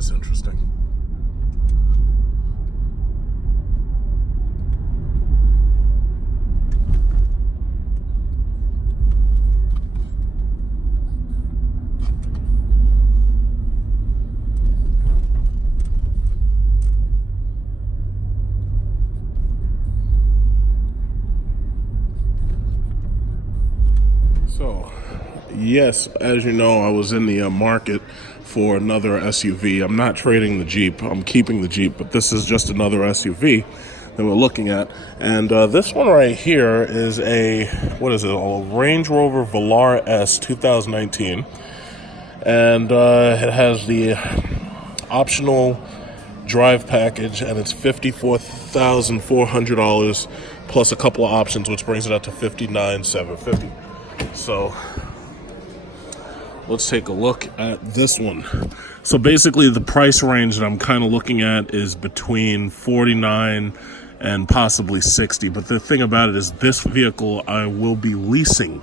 this interesting. So, yes, as you know, I was in the market for another SUV. I'm not trading the Jeep. I'm keeping the Jeep, but this is just another SUV that we're looking at. And this one right here is what is it, a Range Rover Velar S 2019. And it has the optional drive package, and it's $54,400 plus a couple of options, which brings it out to $59,750. So let's take a look at this one. So basically the price range that I'm kind of looking at is between 49 and possibly 60. But the thing about it is this vehicle I will be leasing.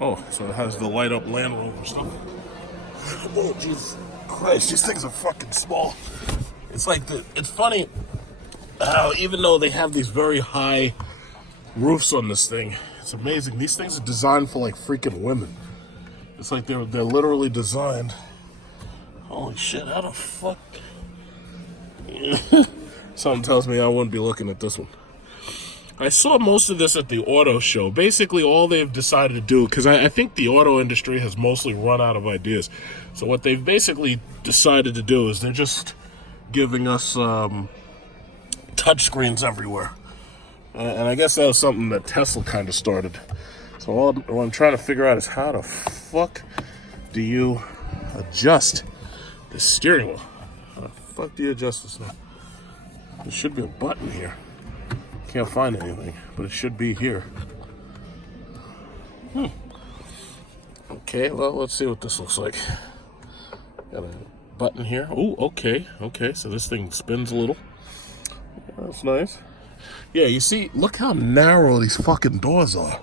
Oh, so it has the light up Land Rover stuff. Oh, Jesus Christ, these things are fucking small. It's like, it's funny how even though they have these very high roofs on this thing, it's amazing. These things are designed for like freaking women. It's like they're literally designed. Holy shit, how the fuck? Something tells me I wouldn't be looking at this one. I saw most of this at the auto show. Basically, all they've decided to do, because I think the auto industry has mostly run out of ideas. So what they've basically decided to do is they're just giving us touchscreens everywhere. And I guess that was something that Tesla kind of started. So what I'm trying to figure out is how the fuck do you adjust the steering wheel? How the fuck do you adjust this thing? There should be a button here. Can't find anything, but it should be here. Okay, well, let's see what this looks like. Got a button here. Oh, okay, so this thing spins a little. That's nice. Yeah, you see, look how narrow these fucking doors are.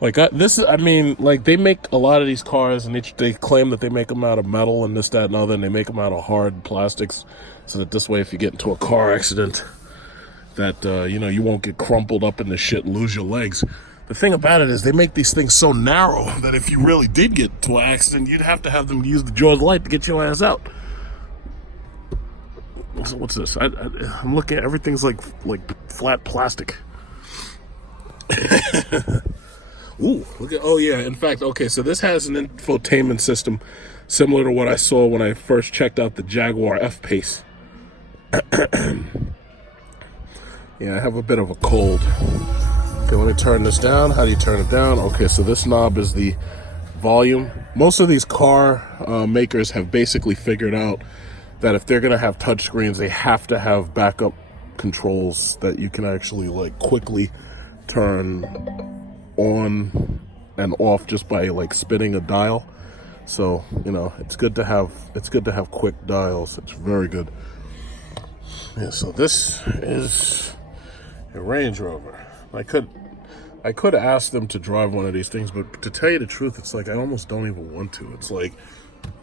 Like, like, they make a lot of these cars, and they claim that they make them out of metal and this, that, and other, and they make them out of hard plastics, so that this way, if you get into a car accident, that, you won't get crumpled up in the shit and lose your legs. The thing about it is they make these things so narrow that if you really did get to an accident, you'd have to have them use the Jaws light to get your ass out. So what's this? I'm looking at everything's like flat plastic. Ooh, look at, oh yeah, in fact, okay, so this has an infotainment system similar to what I saw when I first checked out the Jaguar F-Pace. Yeah, I have a bit of a cold. Okay, let me turn this down. How do you turn it down? Okay, so this knob is the volume. Most of these car makers have basically figured out that if they're going to have touchscreens, they have to have backup controls that you can actually like quickly turn on and off just by like spinning a dial. So, it's good to have quick dials. It's very good. Yeah, so this is a Range Rover. I could ask them to drive one of these things, but to tell you the truth, it's like I almost don't even want to. It's like,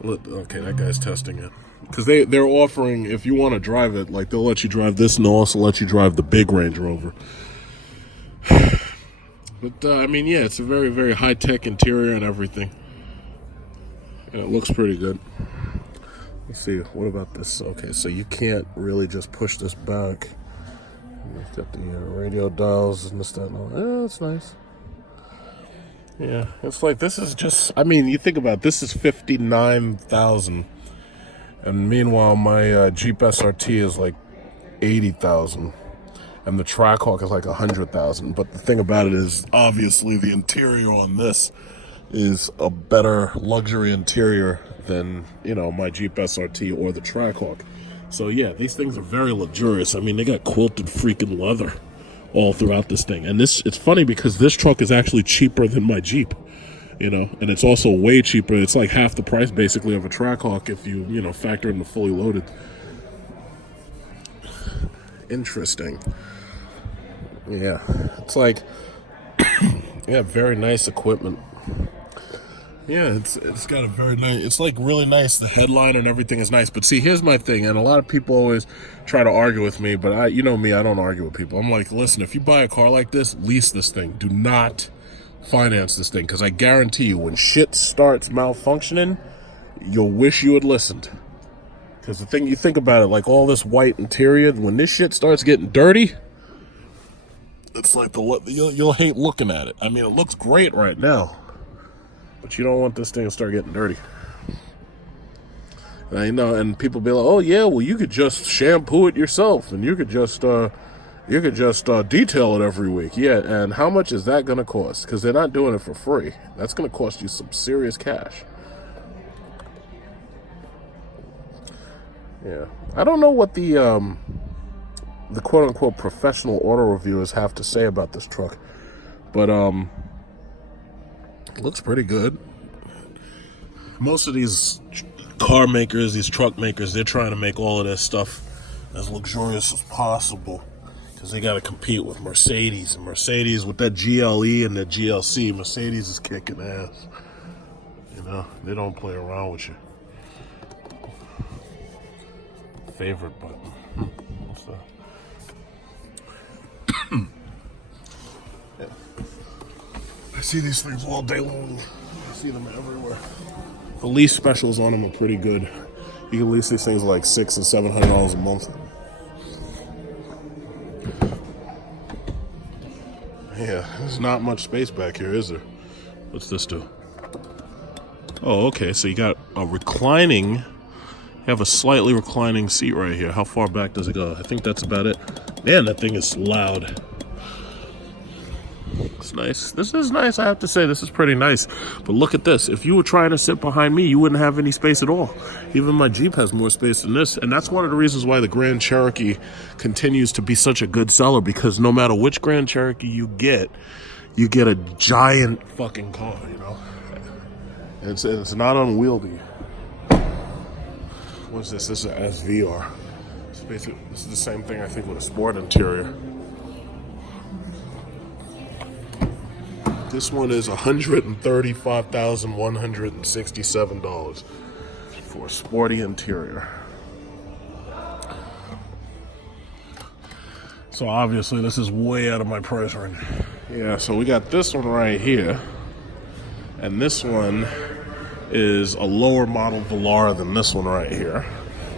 okay, that guy's testing it. Because they're offering, if you want to drive it, like they'll let you drive this and they'll also let you drive the big Range Rover. But, yeah, it's a very, very high-tech interior and everything. And it looks pretty good. Let's see, what about this? Okay, so you can't really just push this back. You've got the radio dials and this, that, and all. Yeah, that's nice. Yeah, it's like, this is just, you think about it, this is $59,000. And meanwhile, my Jeep SRT is like $80,000. And the Trackhawk is like $100,000. But the thing about it is, obviously, the interior on this is a better luxury interior than, my Jeep SRT or the Trackhawk. So yeah, these things are very luxurious. They got quilted freaking leather all throughout this thing. And it's funny because this truck is actually cheaper than my Jeep, and it's also way cheaper. It's like half the price basically of a Trackhawk if you, factor in the fully loaded. Interesting. Yeah, it's like, yeah, very nice equipment. Yeah, it's got a very nice. It's like really nice. The headline and everything is nice. But see, here's my thing, and a lot of people always try to argue with me. But you know me, I don't argue with people. I'm like, listen, if you buy a car like this, lease this thing. Do not finance this thing, because I guarantee you, when shit starts malfunctioning, you'll wish you had listened. Because the thing, you think about it, like all this white interior, when this shit starts getting dirty, it's like you'll hate looking at it. I mean, it looks great right now, but you don't want this thing to start getting dirty. And I know, and people be like, "Oh yeah, well you could just shampoo it yourself, and you could just detail it every week." Yeah, and how much is that going to cost? Because they're not doing it for free. That's going to cost you some serious cash. Yeah, I don't know what the quote unquote professional auto reviewers have to say about this truck, but it looks pretty good. Most of these car makers, these truck makers, they're trying to make all of this stuff as luxurious as possible, because they got to compete with Mercedes, and Mercedes with that GLE and that GLC, Mercedes is kicking ass. You know, they don't play around with you. Favorite button. What's that? Yeah. I see these things all day long. I see them everywhere. The lease specials on them are pretty good. You can lease these things like $600 and $700 a month. Yeah, there's not much space back here, is there? What's this do? Oh, okay. So you got a reclining. You have a slightly reclining seat right here. How far back does it go? I think that's about it. Man, that thing is loud. It's nice. This is nice, I have to say. This is pretty nice. But look at this. If you were trying to sit behind me, you wouldn't have any space at all. Even my Jeep has more space than this. And that's one of the reasons why the Grand Cherokee continues to be such a good seller, because no matter which Grand Cherokee you get a giant fucking car, you know? And it's not unwieldy. What's this? This is an SVR. It's basically, this is the same thing, I think, with a sport interior. This one is $135,167 for a sporty interior. So obviously this is way out of my price range. Yeah, so we got this one right here. And this one is a lower model Velara than this one right here.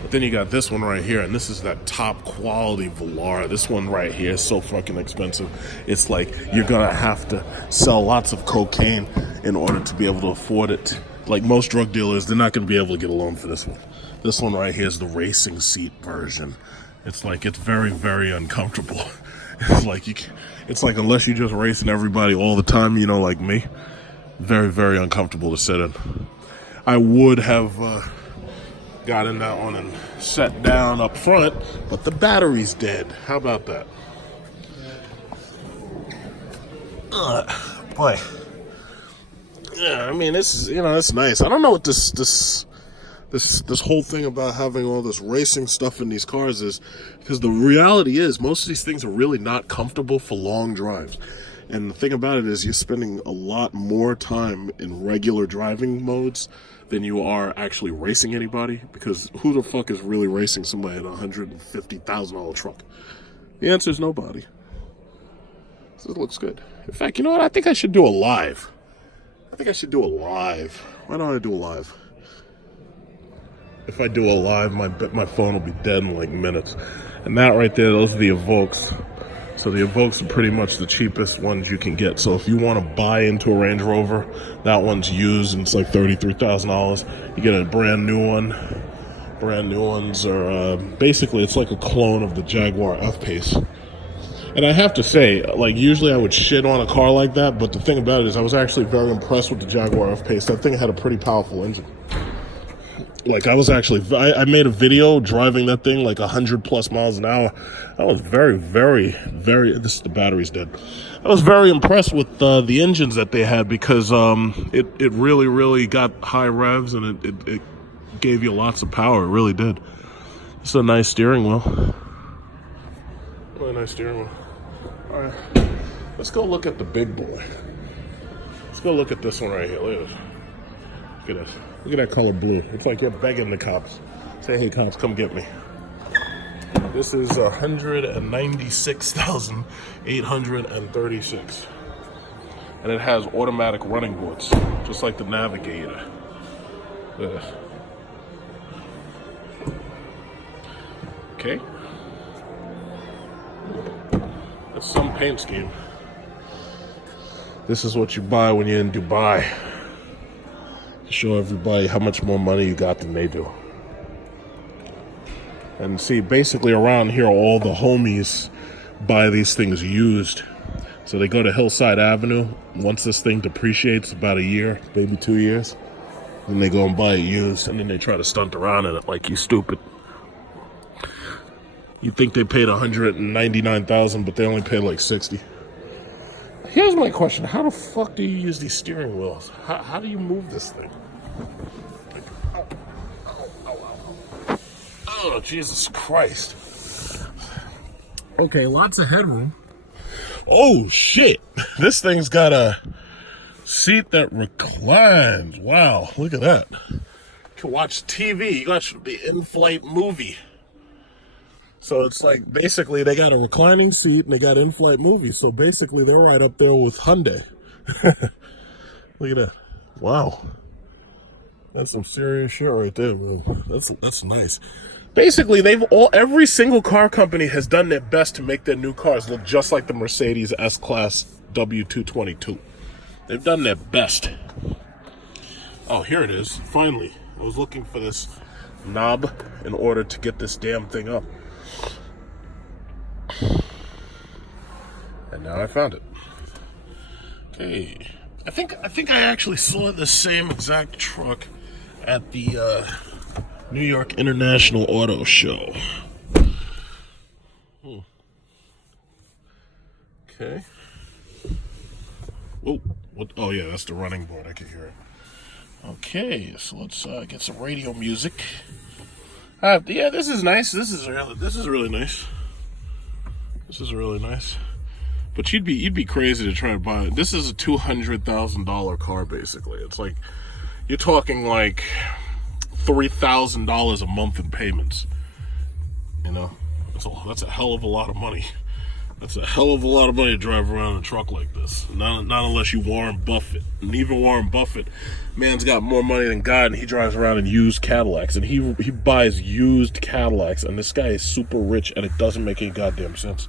But then you got this one right here, and this is that top quality Velara. This one right here is so fucking expensive. It's like you're gonna have to sell lots of cocaine in order to be able to afford it. Like most drug dealers, they're not gonna be able to get a loan for this one. This one right here is the racing seat version. It's like, it's very, very uncomfortable. It's like unless you're just racing everybody all the time, you know, like me, very, very uncomfortable to sit in. I would have got in that one and sat down up front, but the battery's dead. How about that? Boy. Yeah, I mean, this is, you know, it's nice. I don't know what this whole thing about having all this racing stuff in these cars is, because the reality is most of these things are really not comfortable for long drives. And the thing about it is you're spending a lot more time in regular driving modes than you are actually racing anybody, because who the fuck is really racing somebody in a $150,000 truck? The answer is nobody. So it looks good. In fact, you know what? I think I should do a live. Why don't I do a live? If I do a live, my phone will be dead in like minutes. And that right there, those are the Evokes. So the Evokes are pretty much the cheapest ones you can get. So if you want to buy into a Range Rover, that one's used and it's like $33,000. You get a brand new one. Brand new ones are basically, it's like a clone of the Jaguar F-Pace. And I have to say, like, usually I would shit on a car like that, but the thing about it is I was actually very impressed with the Jaguar F-Pace. That thing had a pretty powerful engine. Like, I made a video driving that thing like 100 plus miles an hour. I was very, the battery's dead. I was very impressed with the engines that they had, because it really, really got high revs, and it gave you lots of power. It really did. It's a nice steering wheel. Really nice steering wheel. All right, let's go look at the big boy. Let's go look at this one right here. Look at this. Look at this. Look at that color blue. It's like you're begging the cops. Say, hey, cops, come get me. This is 196,836. And it has automatic running boards, just like the Navigator. Okay. That's some paint scheme. This is what you buy when you're in Dubai. Show everybody how much more money you got than they do. And see, basically around here, all the homies buy these things used. So they go to Hillside Avenue. Once this thing depreciates about a year, maybe 2 years, then they go and buy it used, and then they try to stunt around in it like you stupid. You think they paid $199,000, but they only paid like $60. Here's my question: how the fuck do you use these steering wheels? How do you move this thing? Oh, Jesus Christ. Okay, lots of headroom. Oh, shit. This thing's got a seat that reclines. Wow, look at that. You can watch TV. You can watch the in-flight movie. So it's like, basically, they got a reclining seat and they got in-flight movies. So basically, they're right up there with Hyundai. Look at that. Wow. That's some serious shit right there, bro. That's nice. Basically, every single car company has done their best to make their new cars look just like the Mercedes S-Class W222. They've done their best. Oh, here it is. Finally. I was looking for this knob in order to get this damn thing up. And now I found it. Okay. I think I actually saw the same exact truck at the New York International Auto Show. Okay. Oh, what? Oh yeah, that's the running board. I can hear it. Okay, so let's get some radio music. Yeah, this is nice. This is really nice. This is really nice. But you'd be crazy to try to buy it. This is a $200,000 car, basically. It's like you're talking like $3,000 a month in payments. You know, that's a hell of a lot of money. That's a hell of a lot of money to drive around in a truck like this. Not unless you Warren Buffett. And even Warren Buffett, man's got more money than God, and he drives around in used Cadillacs. And he buys used Cadillacs, and this guy is super rich, and it doesn't make any goddamn sense.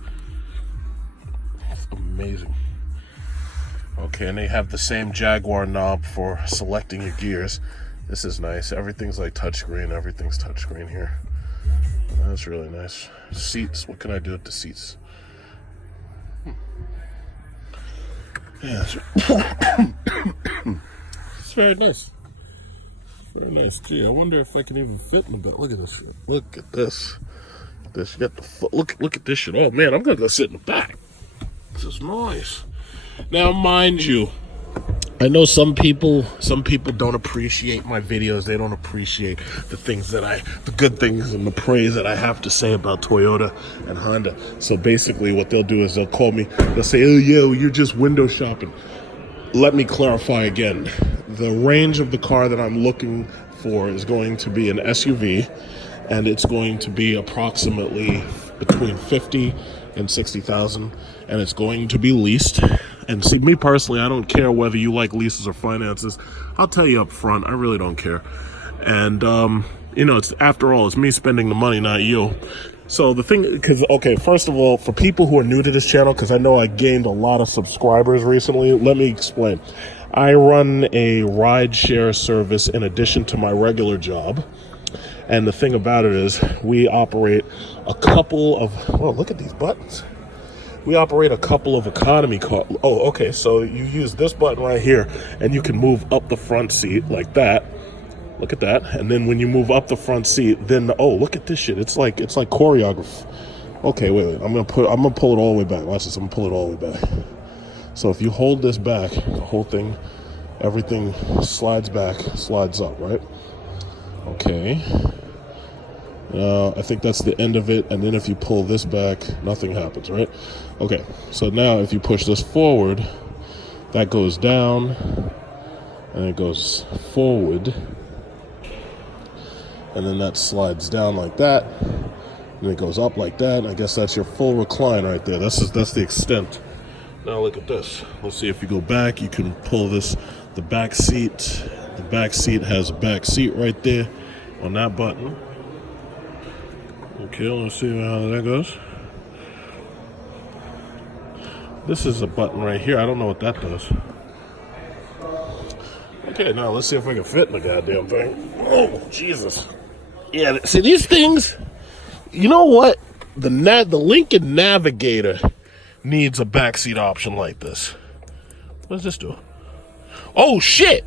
It's amazing. Okay, and they have the same Jaguar knob for selecting your gears. This is nice. Everything's like touchscreen. Everything's touchscreen here. That's really nice. Seats. What can I do with the seats? Yeah, it's very nice. Very nice. Gee, I wonder if I can even fit in the back. Look at this shit. Look at this. You got the foot. Look at this shit. Oh man, I'm gonna go sit in the back. This is nice. Now, mind you, I know some people don't appreciate my videos. They don't appreciate the good things and the praise that I have to say about Toyota and Honda. So basically what they'll do is they'll call me, they'll say, oh yeah, well, you're just window shopping. Let me clarify again. The range of the car that I'm looking for is going to be an SUV, and it's going to be approximately between 50 and 60,000, and it's going to be leased. And see, me personally, I don't care whether you like leases or finances. I'll tell you up front, I really don't care. And, it's after all, it's me spending the money, not you. So the thing, first of all, for people who are new to this channel, because I know I gained a lot of subscribers recently, let me explain. I run a rideshare service in addition to my regular job. And the thing about it is, we operate a couple of, look at these buttons. We operate a couple of economy cars. Oh, okay, so you use this button right here, and you can move up the front seat like that. Look at that. And then when you move up the front seat, then, look at this shit. It's like choreography. Okay, wait. I'm gonna pull it all the way back. Watch this. I'm gonna pull it all the way back. So if you hold this back, the whole thing, everything slides back, slides up, right? Okay. I think that's the end of it, and then if you pull this back, nothing happens, right? Okay, so now if you push this forward, that goes down, and it goes forward, and then that slides down like that, and it goes up like that. I guess that's your full recline right there. That's the extent. Now look at this. Let's see, if you go back, you can pull this, the back seat. The back seat has a back seat right there on that button. Okay, let's see how that goes. This is a button right here. I don't know what that does. Okay, now let's see if I can fit in the goddamn thing. Oh, Jesus. Yeah, see these things, you know what? The Lincoln Navigator needs a backseat option like this. What does this do? Oh, shit.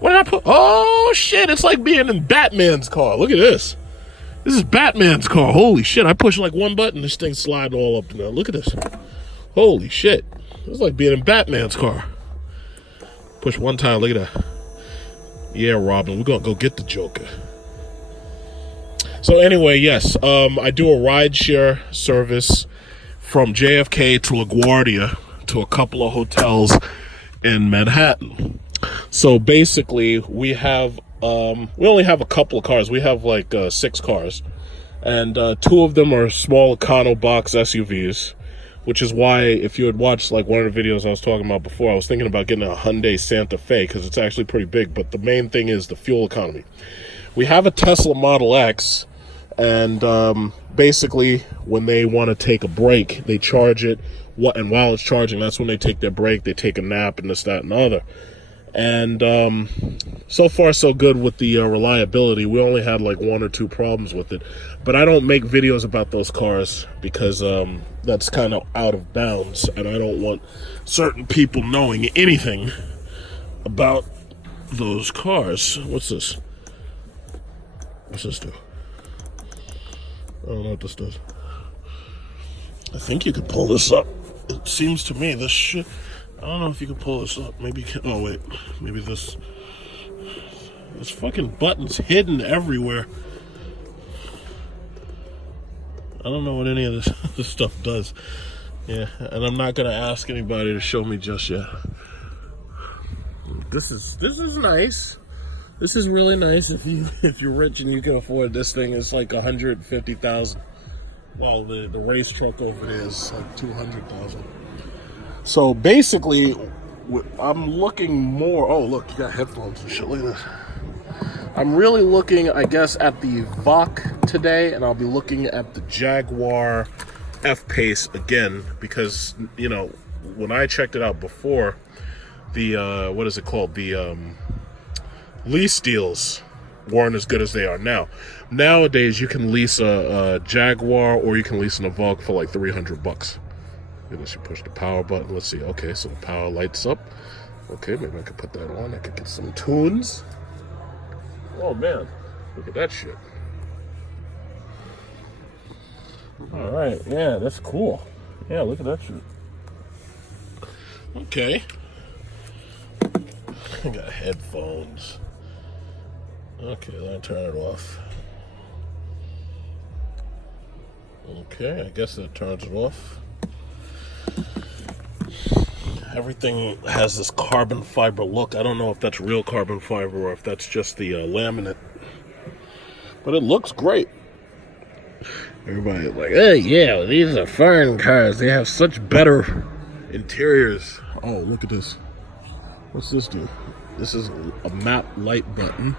What did I put? Oh, shit. It's like being in Batman's car. Look at this. This is Batman's car. Holy shit. I push like one button, this thing's sliding all up now. Look at this. Holy shit. It's like being in Batman's car. Push one time. Look at that. Yeah, Robin. We're going to go get the Joker. So anyway, yes. I do a rideshare service from JFK to LaGuardia to a couple of hotels in Manhattan. So basically, we have we only have a couple of cars. We have like 6 cars, and 2 of them are small econo box SUVs, which is why if you had watched like one of the videos I was talking about before, I was thinking about getting a Hyundai Santa Fe because it's actually pretty big. But the main thing is the fuel economy. We have a Tesla Model X. And basically, when they want to take a break, they charge it. And while it's charging, that's when they take their break. They take a nap and this, that, and the other. And so far, so good with the reliability. We only had like 1 or 2 problems with it. But I don't make videos about those cars because that's kind of out of bounds. And I don't want certain people knowing anything about those cars. What's this? What's this do? I don't know what this does. I think you could pull this up. It seems to me this shit. I don't know if you can pull this up. Maybe you can. Oh wait, maybe this. This fucking button's hidden everywhere. I don't know what any of this stuff does. Yeah, and I'm not gonna ask anybody to show me just yet. This is nice. This is really nice if you're rich and you can afford this thing. It's like $150,000. Well, the race truck over there is like $200,000. So basically, I'm looking more. Oh, look, you got headphones and shit. Look at this. I'm really looking, I guess, at the Evoque today, and I'll be looking at the Jaguar F-Pace again because you know when I checked it out before, the what is it called? The lease deals weren't as good as they are now. Nowadays, you can lease a Jaguar or you can lease an Evoque for like $300. Unless you push the power button. Let's see. Okay, so the power lights up. Okay, maybe I could put that on. I could get some tunes. Oh man, look at that shit. All right, yeah, that's cool. Yeah, look at that shit. Okay. I got headphones. Okay, let me turn it off. Okay, I guess that turns it off. Everything has this carbon fiber look. I don't know if that's real carbon fiber or if that's just the laminate. But it looks great. Everybody's like, hey, yeah, these are foreign cars. They have such better interiors. Oh, look at this. What's this do? This is a map light button.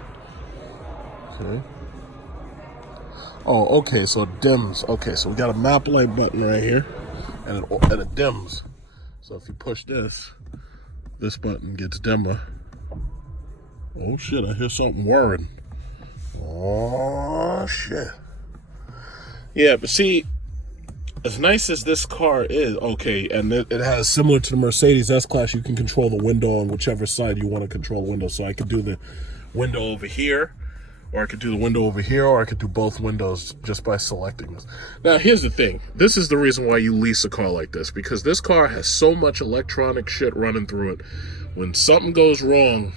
Okay. Oh, okay, so it dims. Okay, so we got a map light button right here, and it dims. So if you push this button gets dimmer. Oh shit, I hear something whirring. Oh shit. Yeah, but see, as nice as this car is, okay, and it has, similar to the Mercedes S-Class, you can control the window on whichever side you want to control the window. So I could do the window over here, or I could do the window over here, or I could do both windows just by selecting this. Now, here's the thing. This is the reason why you lease a car like this, because this car has so much electronic shit running through it. When something goes wrong,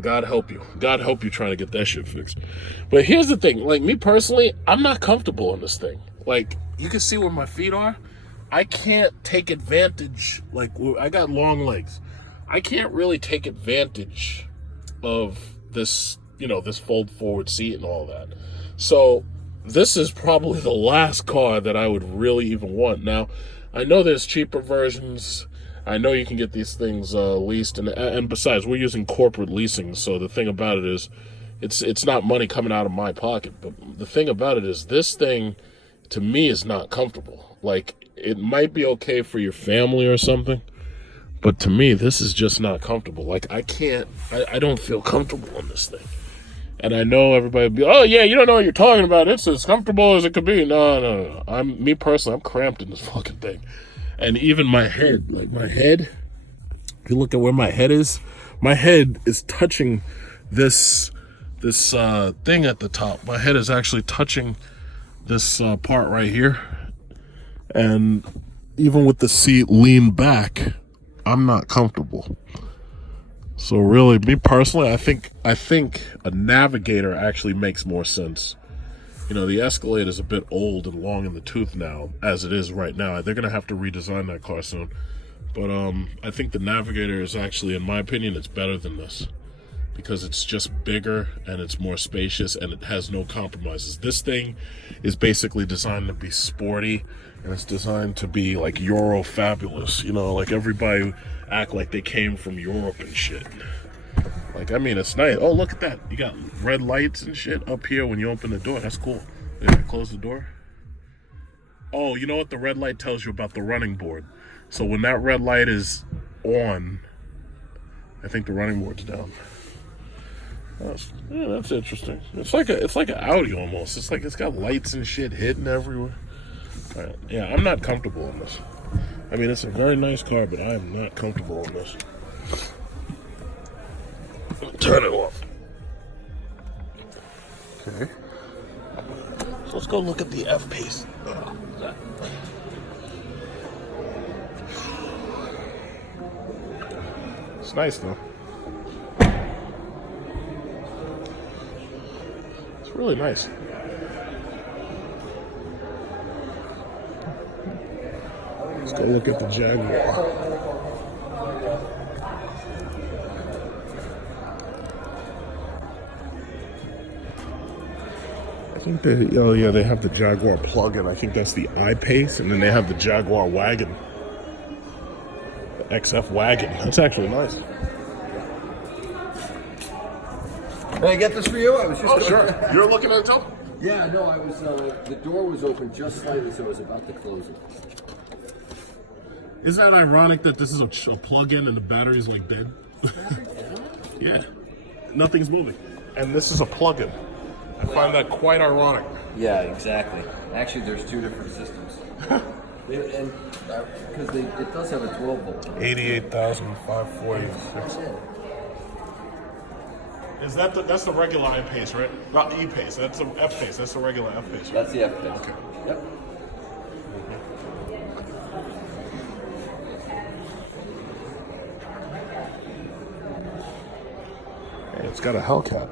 God help you. God help you trying to get that shit fixed. But here's the thing. Like, me personally, I'm not comfortable in this thing. Like, you can see where my feet are. I can't take advantage. Like, I got long legs. I can't really take advantage of this, this fold forward seat and all that. So this is probably the last car that I would really even want. Now, I know there's cheaper versions. I know you can get these things leased, and besides, we're using corporate leasing, so the thing about it is, it's not money coming out of my pocket. But the thing about it is, this thing, to me, is not comfortable. Like, it might be okay for your family or something, but to me, this is just not comfortable. Like, I don't feel comfortable in this thing. And I know everybody will be, oh yeah, you don't know what you're talking about. It's as comfortable as it could be. No. Me personally, I'm cramped in this fucking thing. And even my head, if you look at where my head is touching this thing at the top. My head is actually touching this part right here. And even with the seat leaned back, I'm not comfortable. So really, me personally, I think a Navigator actually makes more sense. The Escalade is a bit old and long in the tooth now, as it is right now. They're going to have to redesign that car soon. But I think the Navigator is actually, in my opinion, it's better than this. Because it's just bigger and it's more spacious and it has no compromises. This thing is basically designed to be sporty and it's designed to be like Euro fabulous. Like everybody act like they came from Europe and shit. Like, I mean, it's nice. Oh, look at that. You got red lights and shit up here when you open the door. That's cool. Maybe close the door. Oh, you know what the red light tells you about the running board? So when that red light is on, I think the running board's down. That's interesting. It's like an Audi almost. It's like it's got lights and shit hidden everywhere. Right. Yeah, I'm not comfortable in this. I mean, it's a very nice car, but I am not comfortable in this. Turn it off. Okay. So let's go look at the F-Pace. It's nice though. It's really nice. Let's go look at the Jaguar. I think they have the Jaguar plug-in. I think that's the I-Pace, and then they have the Jaguar wagon. The XF wagon. That's actually nice. Can I get this for you? I was just sure. You're looking at it too? Yeah, no, I was, the door was open just slightly, so I was about to close it. Isn't that ironic that this is a plug-in and the battery's like dead? Yeah. Nothing's moving. And this is a plug-in. I find that quite ironic. Yeah, exactly. Actually, there's two different systems. And because it does have a 12 volt. 88,546. Is that's the regular I-Pace, right? Not E-Pace. That's the F-Pace. That's the regular F-Pace. Right? That's the F-Pace. Okay. Yep. Hey, it's got a Hellcat.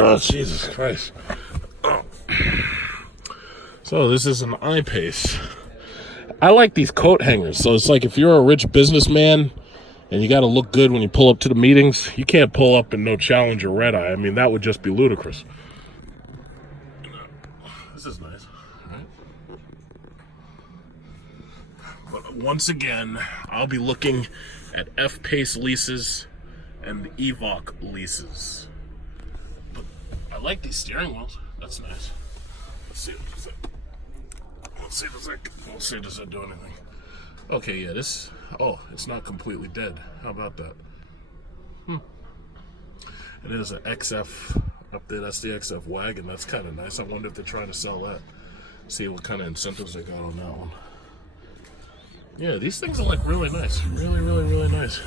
Oh, Jesus Christ. Oh. So this is an I-Pace. I like these coat hangers. So it's like if you're a rich businessman and you got to look good when you pull up to the meetings, you can't pull up in no Challenger red eye. I mean, that would just be ludicrous. This is nice. Right? But once again, I'll be looking at F-Pace leases and the Evoque leases. I like these steering wheels. That's nice. Let's see what does it. Let's see does it do anything. Okay, yeah, this. Oh, it's not completely dead. How about that? It is an XF up there. That's the XF wagon. That's kind of nice. I wonder if they're trying to sell that. See what kind of incentives they got on that one. Yeah, these things are like really nice. Really, really, really nice.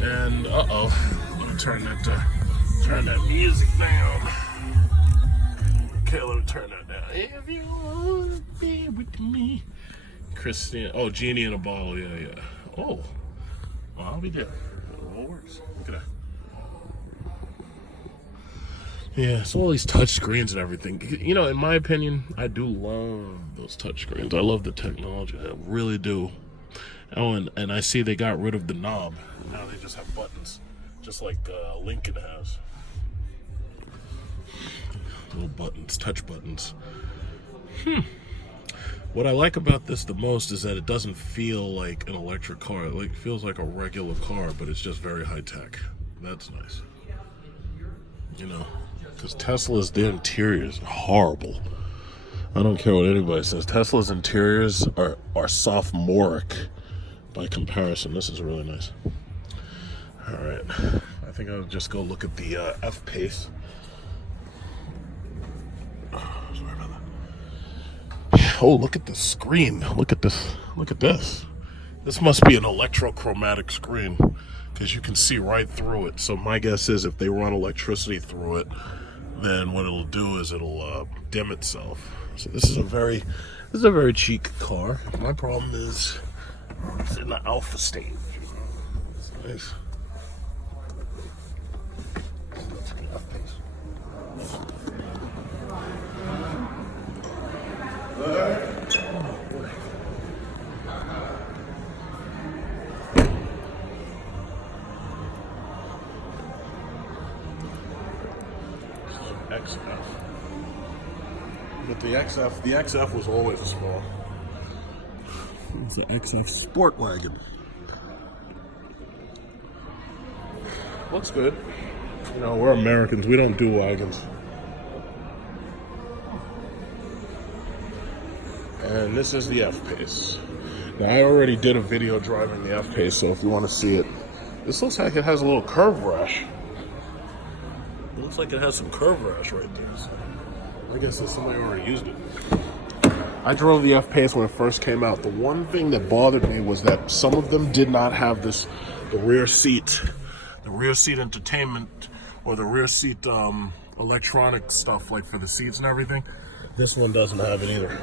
And let me turn that music down. Okay, let me turn that down. If you wanna be with me, Christina. Oh, Genie in a Bottle. Yeah. Oh, well, I'll be dead. It all works. Look at that. Yeah, so all these touch screens and everything. You know, in my opinion, I do love those touch screens. I love the technology. I really do. Oh, and I see they got rid of the knob. Now they just have buttons, just like Lincoln has. Little buttons, touch buttons. What I like about this the most is that it doesn't feel like an electric car. It feels like a regular car, but it's just very high tech. That's nice. You know, because Tesla's, their interiors are horrible. I don't care what anybody says. Tesla's interiors are sophomoric by comparison. This is really nice. All right, I think I'll just go look at the F-Pace. Sorry about that. Oh, look at the screen. Look at this. Look at this. This must be an electrochromatic screen because you can see right through it. So my guess is if they run electricity through it, then what it'll do is it'll dim itself. So this is a very chic car. My problem is it's in the alpha stage. It's nice. XF. But the XF was always a small. It's an XF Sport Wagon. Looks good. You know, we're Americans. We don't do wagons. And this is the F-Pace. Now, I already did a video driving the F-Pace, so if you want to see it, this looks like it has a little curve rash. It looks like it has some curve rash right there. So I guess that somebody already used it. I drove the F-Pace when it first came out. The one thing that bothered me was that some of them did not have the rear seat entertainment, or the rear seat electronic stuff, like for the seats and everything. This one doesn't have it either.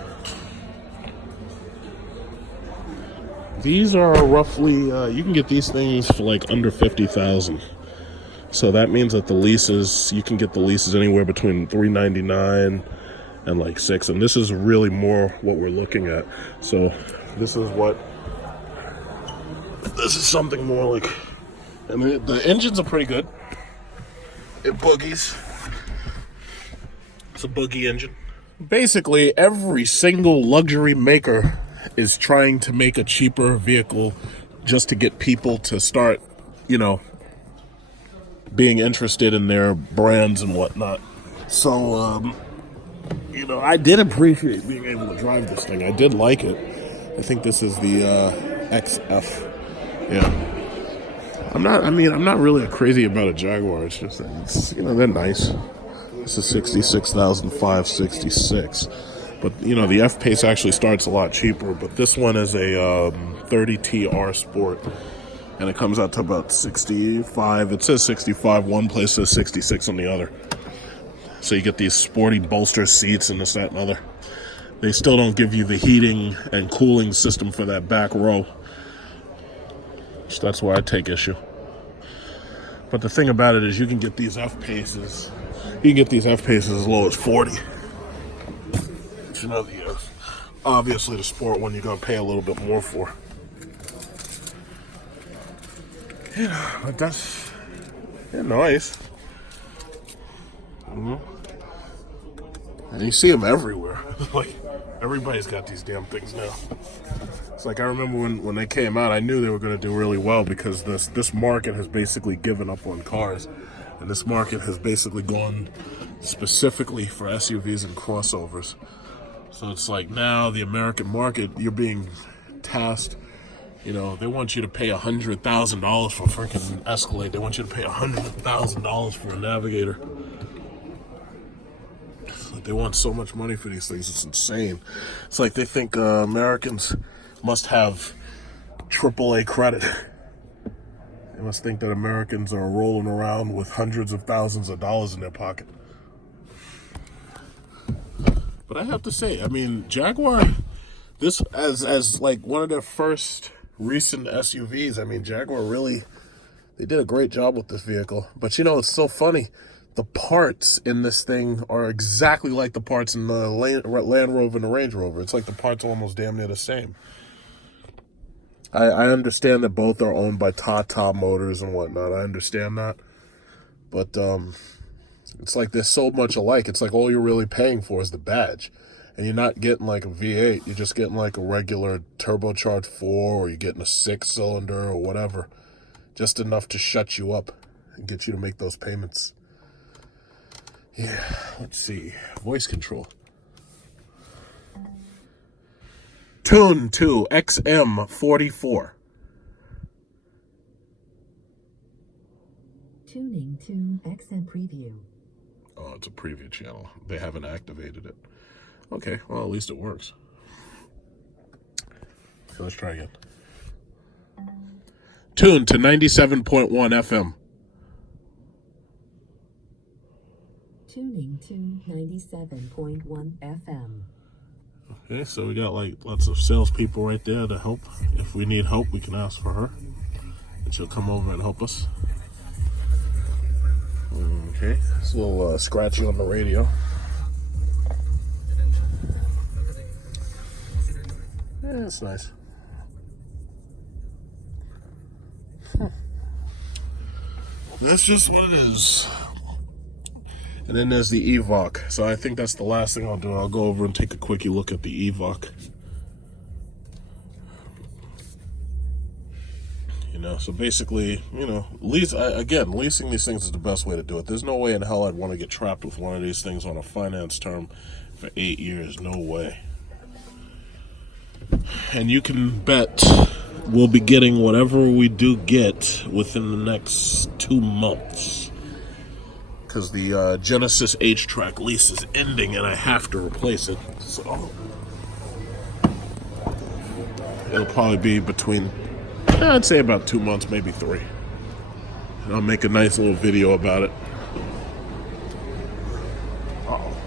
These are roughly, you can get these things for like under 50,000. So that means that the leases, you can get the leases anywhere between $399 and like $6. And this is really more what we're looking at. So this is something more like, I mean, the engines are pretty good. It boogies. It's a boogie engine. Basically, every single luxury maker is trying to make a cheaper vehicle just to get people to start, you know, being interested in their brands and whatnot. So, you know, I did appreciate being able to drive this thing. I did like it. I think this is the XF. Yeah. I'm not really crazy about a Jaguar. It's just that it's, you know, they're nice. This is $66,566. But, you know, the F-Pace actually starts a lot cheaper. But this one is a 30TR Sport. And it comes out to about 65. It says 65. One place says 66 on the other. So you get these sporty bolster seats and this, that, and other. They still don't give you the heating and cooling system for that back row. So that's why I take issue. But the thing about it is you can get these F-Paces. You can get these F-Paces as low as 40. You know, obviously the sport one you're going to pay a little bit more for. You know, but that's nice. Mm-hmm. And you see them everywhere. Like, everybody's got these damn things now. It's like, I remember when they came out, I knew they were going to do really well because this market has basically given up on cars. And this market has basically gone specifically for SUVs and crossovers. So it's like now the American market, you're being tasked, you know, they want you to pay $100,000 for a freaking Escalade. They want you to pay $100,000 for a Navigator. Like, they want so much money for these things, it's insane. It's like they think Americans must have AAA credit. They must think that Americans are rolling around with hundreds of thousands of dollars in their pocket. But I have to say, I mean, Jaguar, this as like one of their first recent SUVs, I mean, Jaguar really, they did a great job with this vehicle. But you know, it's so funny. the parts in this thing are exactly like the parts in the Land Rover and the Range Rover. It's like the parts are almost damn near the same. I understand that both are owned by Tata Motors and whatnot. I understand that. But it's like they're so much alike. It's like all you're really paying for is the badge. And you're not getting like a V8. You're just getting like a regular turbocharged 4, or you're getting a 6-cylinder or whatever. Just enough to shut you up and get you to make those payments. Yeah, let's see. Voice control. Tune to XM44. Tuning to XM Preview. Oh, it's a preview channel. They haven't activated it. Okay, well, at least it works. So let's try again. Tune to 97.1 FM. Tuning to 97.1 FM. Okay, so we got like lots of salespeople right there to help. If we need help, we can ask for her, and she'll come over and help us. Okay, it's a little scratchy on the radio. Yeah, that's nice. That's just what it is. And then there's the Evoque. So I think that's the last thing I'll do. I'll go over and take a quickie look at the Evoque. You know, so basically, you know, leasing these things is the best way to do it. There's no way in hell I'd want to get trapped with one of these things on a finance term for 8 years. No way. And you can bet we'll be getting whatever we do get within the next 2 months. Because the Genesis H-Track lease is ending and I have to replace it. So it'll probably be between, I'd say about 2 months, maybe 3. And I'll make a nice little video about it. Uh-oh.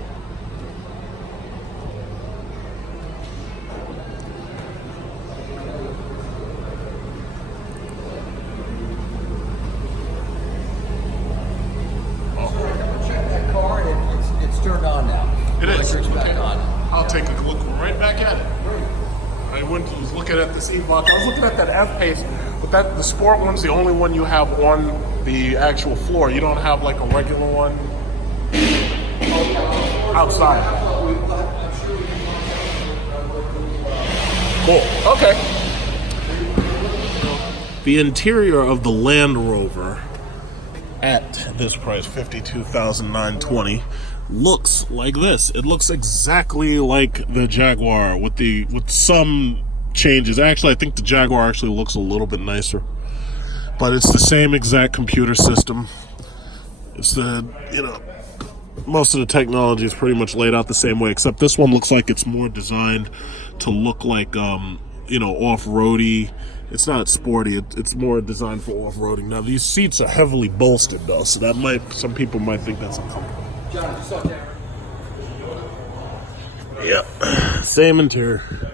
Turned on now. It is. Electric's back on. I'll take a look right back at it. I was looking at this Evoque. I was looking at that F-Pace, but the sport one's the only one you have on the actual floor. You don't have like a regular one outside. Cool. Okay. The interior of the Land Rover at this price, $52,920. Looks like this. It looks exactly like the Jaguar with some changes. Actually, I think the Jaguar actually looks a little bit nicer, but it's the same exact computer system. It's the, you know, most of the technology is pretty much laid out the same way, except this one looks like it's more designed to look like you know, off-roady. It's not sporty. It's more designed for off-roading. Now these seats are heavily bolstered though, so that some people might think that's uncomfortable. Yep, same interior.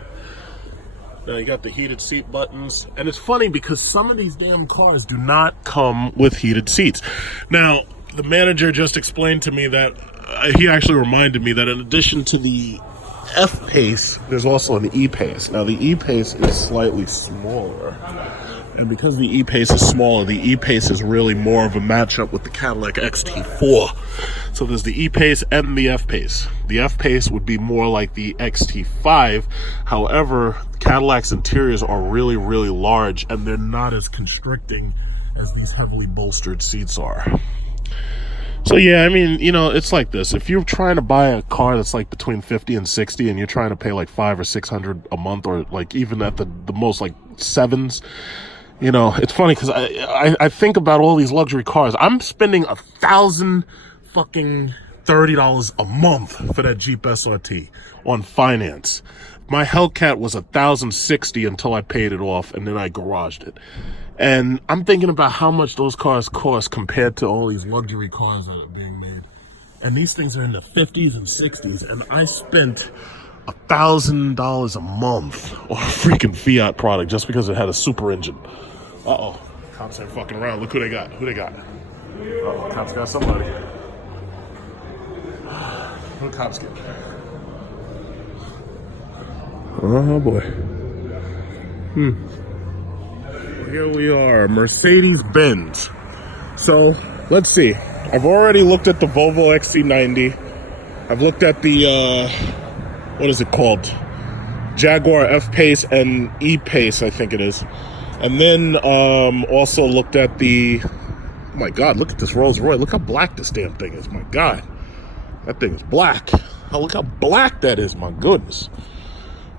Now you got the heated seat buttons, and it's funny because some of these damn cars do not come with heated seats. Now, the manager just explained to me that he actually reminded me that in addition to the F-Pace, there's also an E-Pace. Now the E-Pace is slightly smaller. And because the E-Pace is smaller, the E-Pace is really more of a matchup with the Cadillac XT4. So there's the E-Pace and the F-Pace. The F-Pace would be more like the XT5. However, Cadillac's interiors are really, really large, and they're not as constricting as these heavily bolstered seats are. So yeah, I mean, you know, it's like this. If you're trying to buy a car that's like between 50 and 60 and you're trying to pay like $500 or $600 a month, or like even at the most like sevens, you know, it's funny because I think about all these luxury cars. I'm spending $1,000 fucking $30 a month for that Jeep SRT on finance. My Hellcat was $1,060 until I paid it off, and then I garaged it. And I'm thinking about how much those cars cost compared to all these luxury cars that are being made. And these things are in the 50s and 60s, and I spent $1,000 a month on a freaking Fiat product just because it had a super engine. Uh-oh. Cops ain't fucking around. Look who they got. Uh-oh, cops got somebody. What a cop's get. Oh boy. Here we are, Mercedes-Benz. So let's see. I've already looked at the Volvo XC90. I've looked at the what is it called? Jaguar F-Pace and E-Pace, I think it is. And then also looked at the, oh my God, look at this Rolls Royce. Look how black this damn thing is. My God, that thing is black. Oh, look how black that is. My goodness.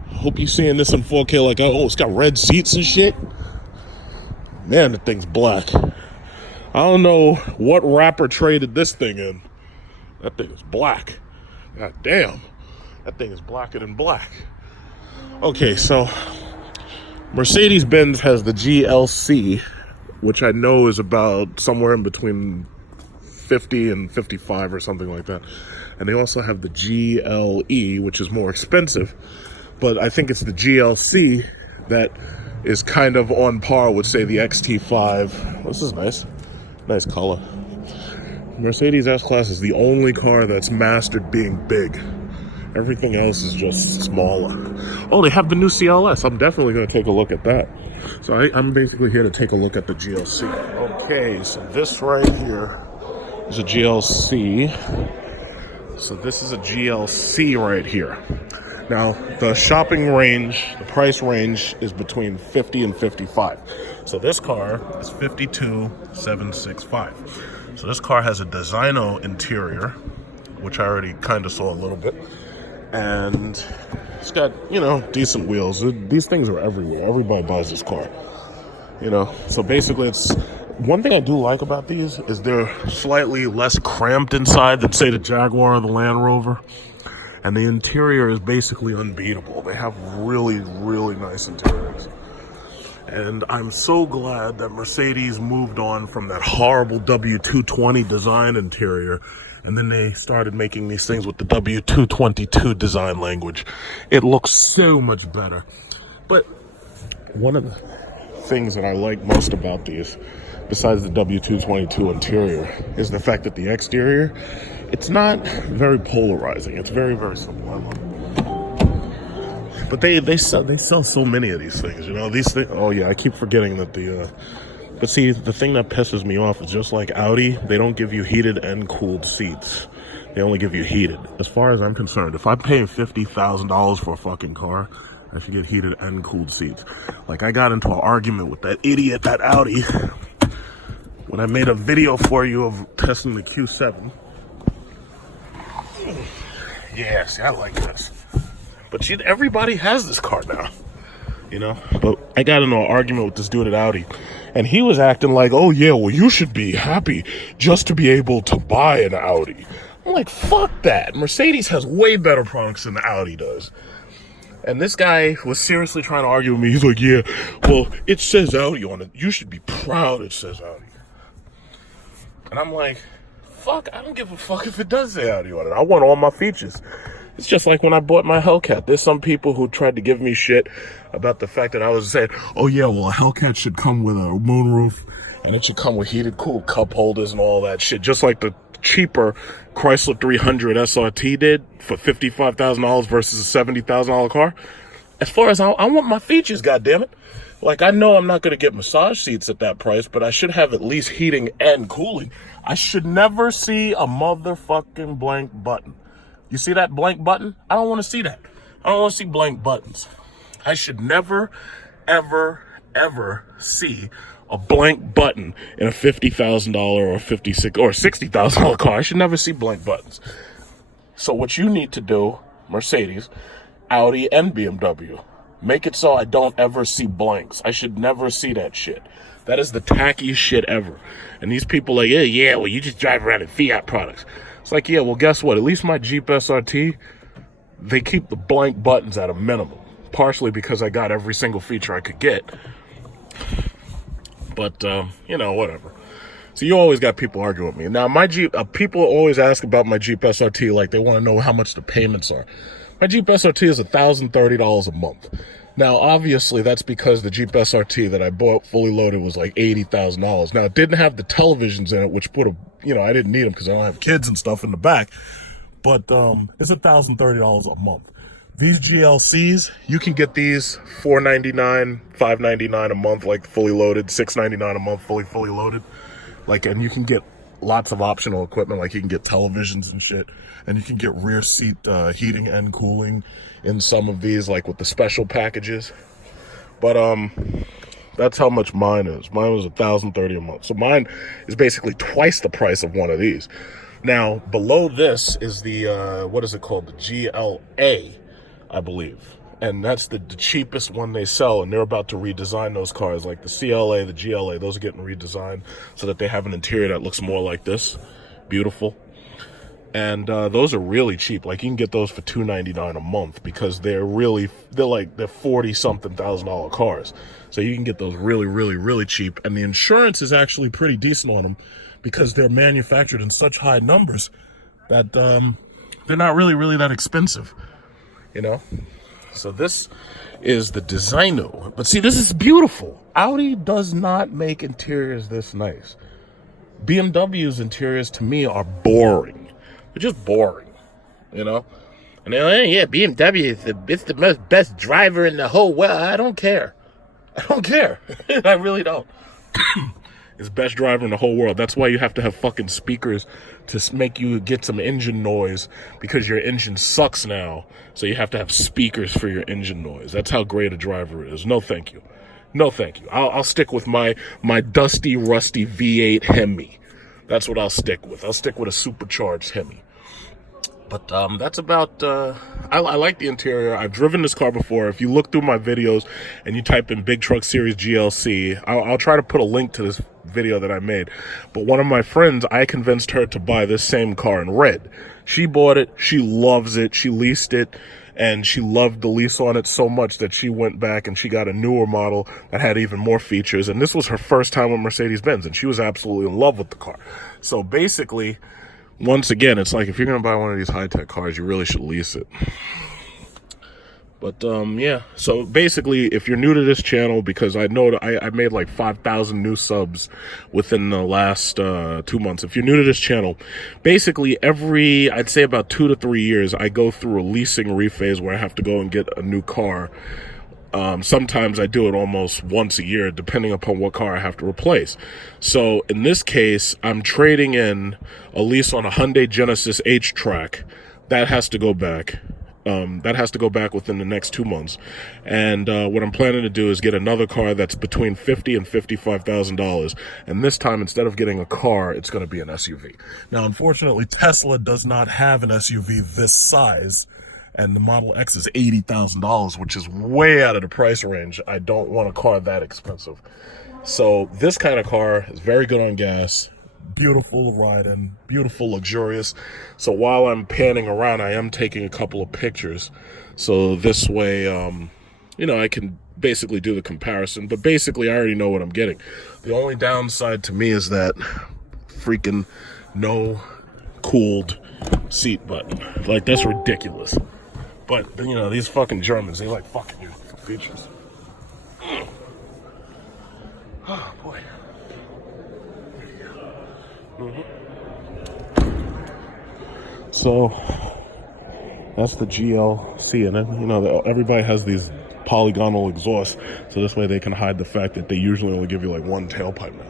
I hope you're seeing this in 4K like, oh, it's got red seats and shit. Man, the thing's black. I don't know what rapper traded this thing in. That thing is black. God damn. That thing is blacker than black. Okay, so Mercedes-Benz has the GLC, which I know is about somewhere in between 50 and 55 or something like that. And they also have the GLE, which is more expensive. But I think it's the GLC that is kind of on par with, say, the XT5. This is nice. Nice color. Mercedes S-Class is the only car that's mastered being big. Everything else is just smaller. Oh, they have the new CLS. I'm definitely going to take a look at that. So I'm basically here to take a look at the GLC. Okay, so this right here is a GLC. So this is a GLC right here. Now, the shopping range, the price range is between 50 and 55. So this car is 52,765. So this car has a Designo interior, which I already kind of saw a little bit. And it's got, you know, decent wheels. These things are everywhere. Everybody buys this car, you know. So basically, it's one thing I do like about these is they're slightly less cramped inside than, say, the Jaguar or the Land Rover. And the interior is basically unbeatable. They have really, really nice interiors. And I'm so glad that Mercedes moved on from that horrible W220 design interior. And then they started making these things with the W222 design language. It looks so much better. But one of the things that I like most about these, besides the W222 interior, is the fact that the exterior, it's not very polarizing. It's very, very simple. I love it. But they sell so many of these things, you know. These things. Oh yeah, I keep forgetting that the. But see, the thing that pisses me off is just like Audi, they don't give you heated and cooled seats. They only give you heated. As far as I'm concerned, if I'm paying $50,000 for a fucking car, I should get heated and cooled seats. Like I got into an argument with that idiot at Audi when I made a video for you of testing the Q7. Yeah, see, I like this. But everybody has this car now, you know? But I got into an argument with this dude at Audi, and he was acting like, oh yeah, well, you should be happy just to be able to buy an Audi. I'm like, fuck that. Mercedes has way better products than the Audi does. And this guy was seriously trying to argue with me. He's like, yeah, well, it says Audi on it. You should be proud it says Audi. And I'm like, fuck, I don't give a fuck if it does say Audi on it. I want all my features. It's just like when I bought my Hellcat. There's some people who tried to give me shit about the fact that I was saying, oh yeah, well, a Hellcat should come with a moonroof and it should come with heated cool cup holders and all that shit. Just like the cheaper Chrysler 300 SRT did for $55,000 versus a $70,000 car. As far as I want my features, goddammit. Like, I know I'm not going to get massage seats at that price, but I should have at least heating and cooling. I should never see a motherfucking blank button. You see that blank button? I don't want to see that. I don't want to see blank buttons. I should never, ever, ever see a blank button in a $50,000 or $56,000 or $60,000 car. I should never see blank buttons. So what you need to do, Mercedes, Audi, and BMW, make it so I don't ever see blanks. I should never see that shit. That is the tackiest shit ever. And these people are like, yeah, well, you just drive around in Fiat products. It's like, yeah, well, guess what? At least my Jeep SRT, they keep the blank buttons at a minimum. Partially because I got every single feature I could get. But, you know, whatever. So you always got people arguing with me. Now, my Jeep, people always ask about my Jeep SRT like they want to know how much the payments are. My Jeep SRT is $1,030 a month. Now, obviously, that's because the Jeep SRT that I bought fully loaded was like $80,000. Now, it didn't have the televisions in it, which put a, you know, I didn't need them because I don't have kids and stuff in the back. but it's $1,030 a month. These GLCs, you can get these $499, $599 a month, like fully loaded, $699 a month, fully loaded. Like, and you can get lots of optional equipment, like you can get televisions and shit, and you can get rear seat heating and cooling in some of these, like with the special packages. But that's how much mine is. Mine was $1,030 a month. So mine is basically twice the price of one of these. Now, below this is the, what is it called? The GLA, I believe. And that's the cheapest one they sell, and they're about to redesign those cars. Like the CLA, the GLA, those are getting redesigned so that they have an interior that looks more like this. Beautiful. And those are really cheap. Like, you can get those for $299 a month because they're 40-something thousand cars. So you can get those really cheap. And the insurance is actually pretty decent on them because they're manufactured in such high numbers that they're not really that expensive, you know? So this is the Designo. But see, this is beautiful. Audi does not make interiors this nice. BMW's interiors, to me, are boring. They're just boring, you know? And they're like, yeah, BMW is the best driver in the whole world. I don't care. I don't care. I really don't. It's best driver in the whole world. That's why you have to have fucking speakers to make you get some engine noise, because your engine sucks now. So you have to have speakers for your engine noise. That's how great a driver is. No, thank you. No, thank you. I'll stick with my dusty, rusty V8 Hemi. That's what I'll stick with. I'll stick with a supercharged Hemi. But that's about, I like the interior. I've driven this car before. If you look through my videos and you type in Big Truck Series GLC, I'll try to put a link to this video that I made. But one of my friends, I convinced her to buy this same car in red. She bought it. She loves it. She leased it. And she loved the lease on it so much that she went back and she got a newer model that had even more features. And this was her first time with Mercedes-Benz, and she was absolutely in love with the car. So basically, once again, it's like, if you're going to buy one of these high-tech cars, you really should lease it. But, yeah. So basically, if you're new to this channel, because I know I made like 5,000 new subs within the last 2 months. If you're new to this channel, basically I'd say about 2 to 3 years, I go through a leasing rephase where I have to go and get a new car. Sometimes I do it almost once a year, depending upon what car I have to replace. So in this case, I'm trading in a lease on a Hyundai Genesis H-Track. That has to go back. That has to go back within the next 2 months. And what I'm planning to do is get another car that's between $50,000 and $55,000. And this time, instead of getting a car, it's going to be an SUV. Now, unfortunately, Tesla does not have an SUV this size. And the Model X is $80,000, which is way out of the price range. I don't want a car that expensive. So this kind of car is very good on gas. Beautiful to ride in, beautiful, luxurious. So while I'm panning around, I am taking a couple of pictures. So this way, you know, I can basically do the comparison. But basically, I already know what I'm getting. The only downside to me is that freaking no cooled seat button. Like, that's ridiculous. But, you know, these fucking Germans, they like fucking you for features. Oh, boy. So that's the GLC, and then, you know, everybody has these polygonal exhausts, so this way they can hide the fact that they usually only give you like one tailpipe now.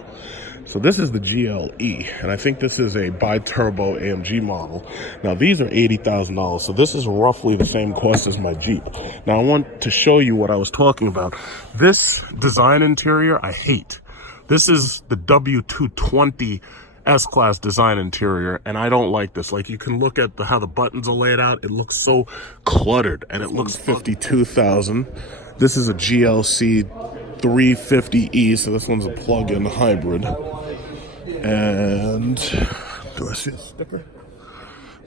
So this is the GLE, and I think this is a bi-turbo AMG model. Now these are $80,000, so this is roughly the same cost as my Jeep. Now I want to show you what I was talking about. This design interior I hate. This is the W220 S-Class design interior, and I don't like this. Like, you can look at how the buttons are laid out. It looks so cluttered, and it looks $52,000. This is a GLC 350E, so this one's a plug-in hybrid. And do I see a sticker?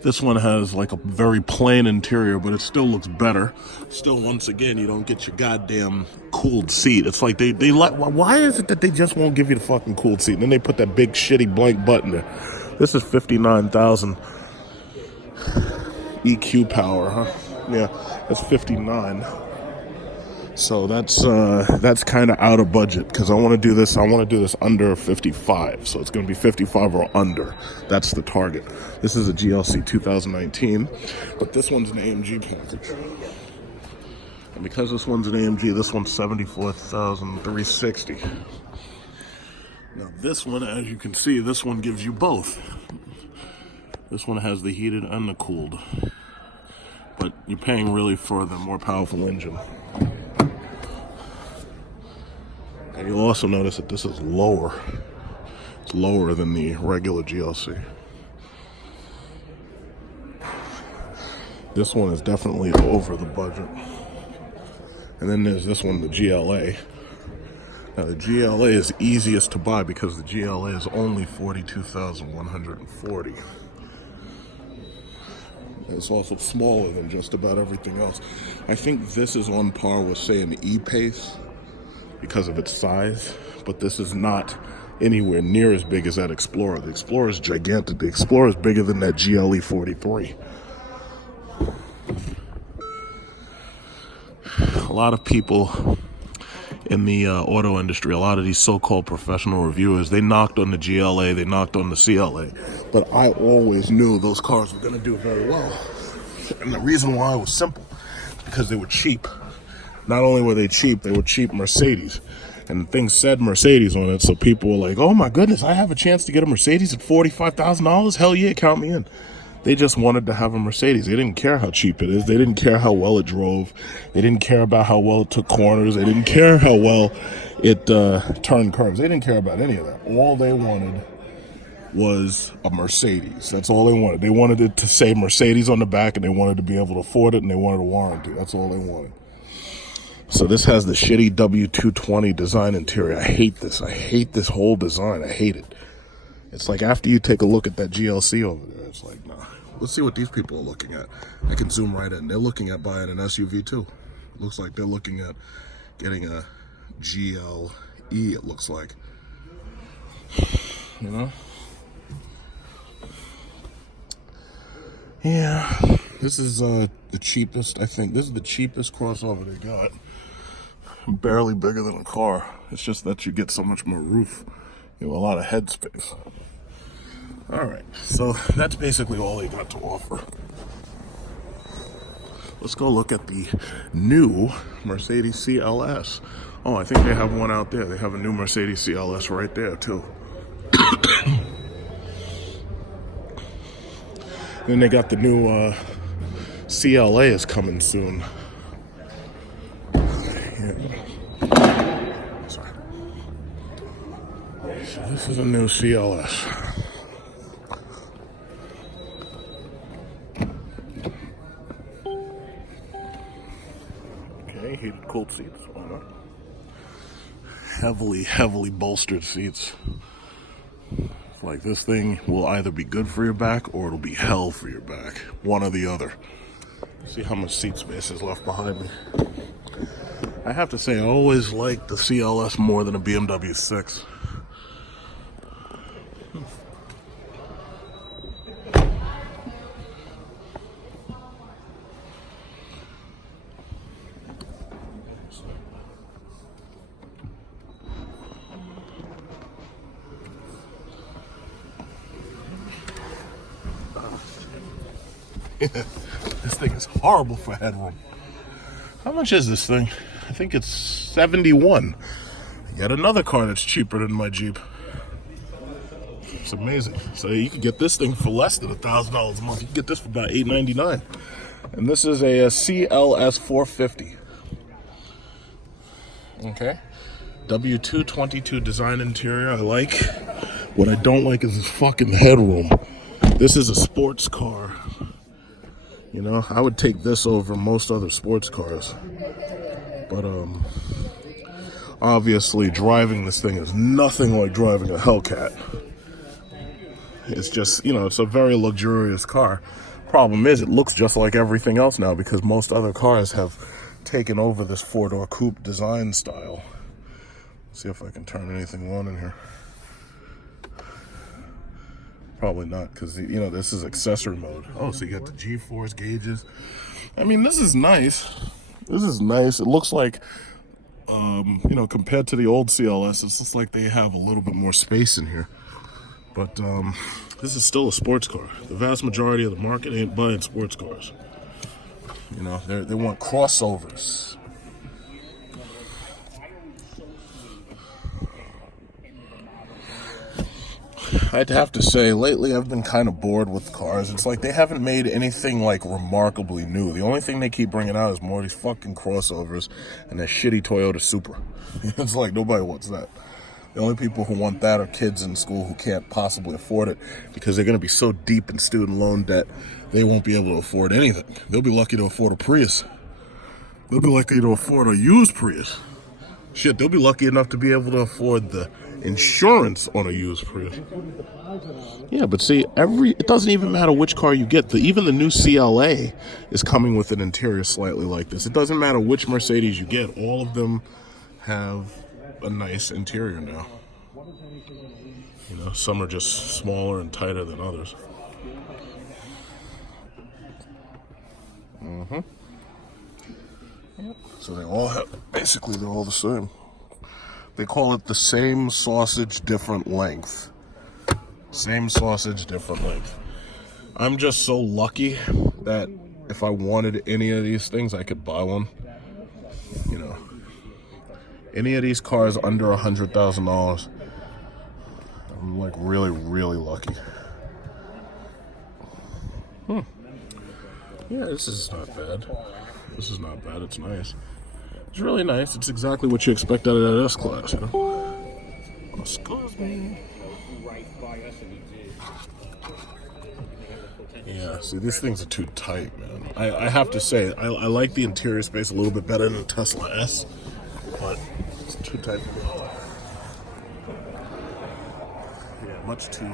This one has like a very plain interior, but it still looks better. Still, once again, you don't get your goddamn cooled seat. It's like they like, why is it that they just won't give you the fucking cooled seat? And then they put that big shitty blank button there. This is 59,000 EQ power, huh? Yeah, that's 59. So that's kind of out of budget because I want to do this. I want to do this under 55. So it's going to be 55 or under. That's the target. This is a GLC 2019, but this one's an AMG package. And because this one's an AMG, this one's 74,360. Now this one, as you can see, this one gives you both. This one has the heated and the cooled, but you're paying really for the more powerful engine. And you'll also notice that this is lower. It's lower than the regular GLC. This one is definitely over the budget. And then there's this one, the GLA. Now the GLA is easiest to buy because the GLA is only $42,140. It's also smaller than just about everything else. I think this is on par with, say, an E-Pace because of its size, but this is not anywhere near as big as that Explorer. The Explorer is gigantic. The Explorer is bigger than that GLE 43. A lot of people in the auto industry, a lot of these so-called professional reviewers, they knocked on the GLA, they knocked on the CLA, but I always knew those cars were going to do very well. And the reason why was simple, because they were cheap. Not only were they cheap Mercedes. And the thing said Mercedes on it, so people were like, oh my goodness, I have a chance to get a Mercedes at $45,000? Hell yeah, count me in. They just wanted to have a Mercedes. They didn't care how cheap it is. They didn't care how well it drove. They didn't care about how well it took corners. They didn't care how well it turned curves. They didn't care about any of that. All they wanted was a Mercedes. That's all they wanted. They wanted it to say Mercedes on the back, and they wanted to be able to afford it, and they wanted a warranty. That's all they wanted. So this has the shitty W220 design interior. I hate this. I hate this whole design. I hate it. It's like after you take a look at that GLC over there, it's like, nah. Let's see what these people are looking at. I can zoom right in. They're looking at buying an SUV too. Looks like they're looking at getting a GLE, it looks like. You know? Yeah. This is the cheapest, I think. This is the cheapest crossover they got. Barely bigger than a car. It's just that you get so much more roof. You know, a lot of headspace. Alright, so that's basically all they got to offer. Let's go look at the new Mercedes CLS. Oh, I think they have one out there. They have a new Mercedes CLS right there, too. Then they got the new CLA is coming soon. Yeah. Sorry. So this is a new CLS. Okay, heated cooled seats. Why not? Heavily bolstered seats. It's like this thing will either be good for your back or it'll be hell for your back. One or the other. See how much seat space is left behind me. I have to say, I always liked the CLS more than a BMW 6. This thing is horrible for headroom. How much is this thing? I think it's 71. Yet another car that's cheaper than my Jeep. It's amazing. So you can get this thing for less than $1,000 a month. You can get this for about $899. And this is a CLS 450. Okay. W222 design interior. I like. What I don't like is this fucking headroom. This is a sports car. You know, I would take this over most other sports cars. But, obviously driving this thing is nothing like driving a Hellcat. It's just, you know, it's a very luxurious car. Problem is, it looks just like everything else now because most other cars have taken over this four-door coupe design style. Let's see if I can turn anything on in here. Probably not, because, you know, this is accessory mode. Oh, so you got the G-force gauges. I mean, this is nice. This is nice. It looks like, you know, compared to the old CLS, it's just like they have a little bit more space in here. But this is still a sports car. The vast majority of the market ain't buying sports cars. You know, they want crossovers. I'd have to say, lately I've been kind of bored with cars. It's like they haven't made anything like remarkably new. The only thing they keep bringing out is more of these fucking crossovers and that shitty Toyota Supra. It's like nobody wants that. The only people who want that are kids in school who can't possibly afford it because they're going to be so deep in student loan debt they won't be able to afford anything. They'll be lucky to afford a Prius. They'll be lucky to afford a used Prius. Shit, they'll be lucky enough to be able to afford the insurance on a used Prius. Yeah, but see, it doesn't even matter which car you get. Even the new CLA is coming with an interior slightly like this. It doesn't matter which Mercedes you get. All of them have a nice interior now. You know, some are just smaller and tighter than others. Yep. So they all have, basically they're all the same. They call it the same sausage, different length. Same sausage, different length. I'm just so lucky that if I wanted any of these things, I could buy one. You know, any of these cars under $100,000, I'm like really, really lucky. Yeah, this is not bad. This is not bad. It's nice. It's really nice. It's exactly what you expect out of that S-Class, you know? Excuse me. Yeah, see, these things are too tight, man. I have to say, I like the interior space a little bit better than the Tesla S, but it's too tight for me. Yeah, much too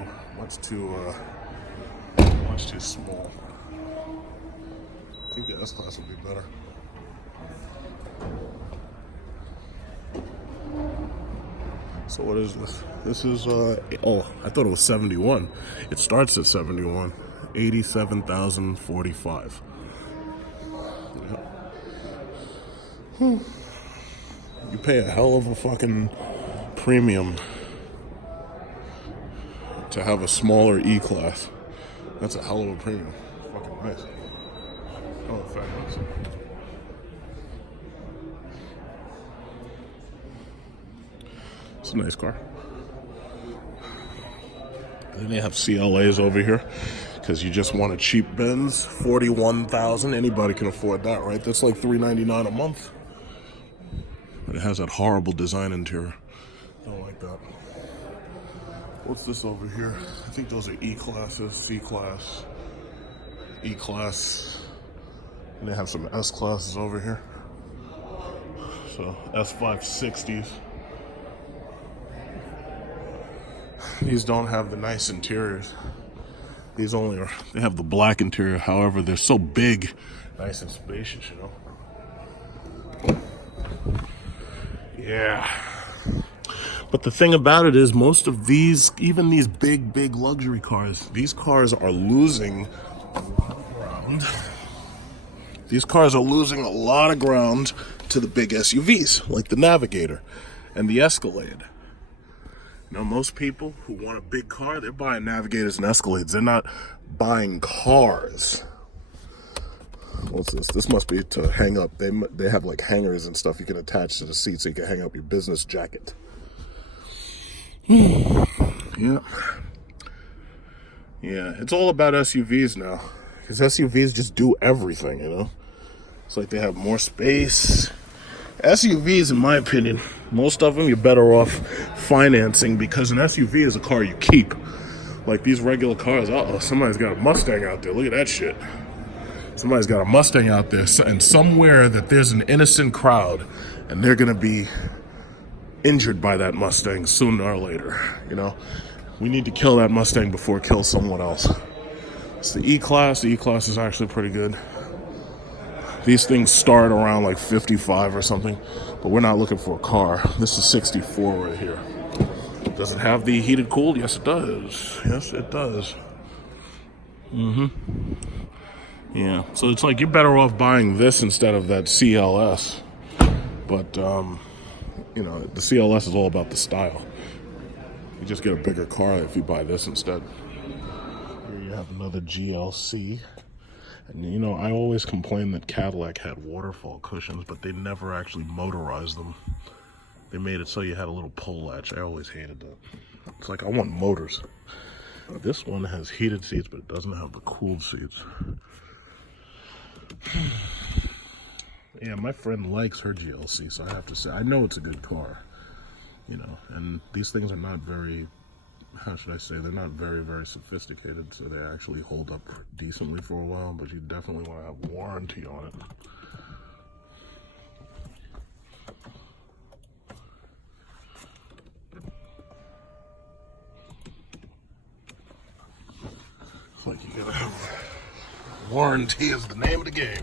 small. I think the S-Class would be better. So what is this? This is, oh, I thought it was 71. It starts at 71. 87,045. Yeah. You pay a hell of a fucking premium to have a smaller E-Class. That's a hell of a premium. Fucking nice. Oh, fabulous. It's a nice car. Then they have CLAs over here because you just want a cheap Benz. 41,000. Anybody can afford that, right? That's like $399 a month. But it has that horrible design interior. I don't like that. What's this over here? I think those are E-Classes, C-Class, E-Class. And they have some S-Classes over here. So S560s. These don't have the nice interiors. These only are, they have the black interior. However, they're so big, nice and spacious, you know? Yeah. But the thing about it is most of these, even these big luxury cars, these cars are losing a lot of ground. These cars are losing a lot of ground to the big SUVs, like the Navigator and the Escalade. Now, most people who want a big car, they're buying Navigators and Escalades. They're not buying cars. What's this? This must be to hang up. They have like hangers and stuff you can attach to the seat so you can hang up your business jacket. Yeah. Yeah, it's all about SUVs now. Because SUVs just do everything, you know? It's like they have more space. SUVs, in my opinion, most of them you're better off financing because an SUV is a car you keep. Like these regular cars, somebody's got a Mustang out there. Look at that shit. Somebody's got a Mustang out there, and somewhere that there's an innocent crowd, and they're gonna be injured by that Mustang sooner or later. You know, we need to kill that Mustang before it kills someone else. It's the E-Class. The E-Class is actually pretty good. These things start around like 55 or something, but we're not looking for a car. This is 64 right here. Does it have the heated cooled? Yes, it does. Yes, it does. Yeah, so it's like you're better off buying this instead of that CLS. But, you know, the CLS is all about the style. You just get a bigger car if you buy this instead. Here you have another GLC. And, you know, I always complained that Cadillac had waterfall cushions, but they never actually motorized them. They made it so you had a little pull latch. I always hated that. It's like, I want motors. This one has heated seats, but it doesn't have the cooled seats. Yeah, my friend likes her GLC, so I have to say, I know it's a good car, you know, and these things are not very, how should I say, they're not very, very sophisticated, so they actually hold up decently for a while, but you definitely want to have warranty on it. It's like you gotta have warranty is the name of the game.